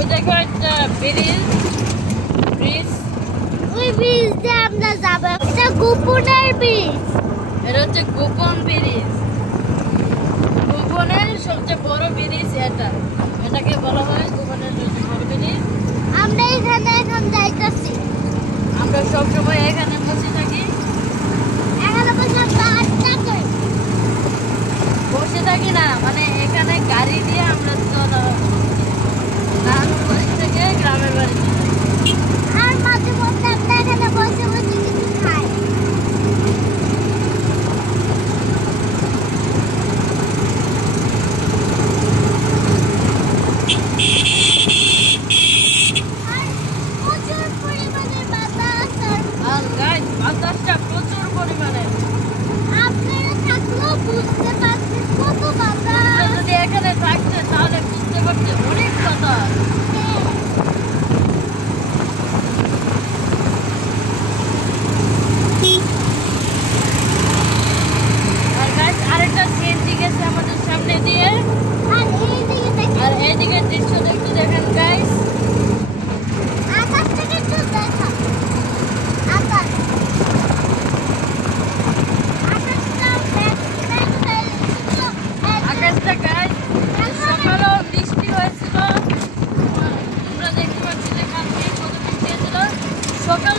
ওই দেখো একটা ব্রিজ ওই ব্রিজ দিয়ে আমরা যাব। এটা গোপনের ব্রিজ। এটা হচ্ছে গোপন ব্রিজ। গোপনের সবচেয়ে বড় ব্রিজ এটাকে বলা হয় গোপনের সবচেয়ে বড় ব্রিজ। আমরা এখানে এখন যাইতাছি। আমরা সবসময় এখানে বসে থাকি। এখানে বসে আড্ডা করি। বসে থাকি না, মানে এখানে গাড়ি দিয়ে আমরা নানুর বাড়ি থেকে গ্রামের বাড়িতে যাই। আর মাঝে মধ্যে আমরা এখানে বসে বসে কিছু খাই। আর প্রচুর পরিমাণে বাতাস। আর গাইস বাতাসটা প্রচুর পরিমাণে। আপনারা থাকলেও বুঝতে পারছেন কত বাতাস। যদি এখানে থাকতে তাহলে বুঝতে পারতে অনেক বাতাস। আর গাইস আরেকটা সিএনজি গেছে আমাদের সামনে দিয়ে। আর এইদিকে দৃশ্য একটু দেখেন গাইস। আকাশ থেকে একটু দেখা। আকাশ। আকাশটা গাইস সকালেও বৃষ্টি হয়েছিল। তোমরা দেখতে পাচ্ছিলে কালকে কত বৃষ্টি হয়েছিল। সকাল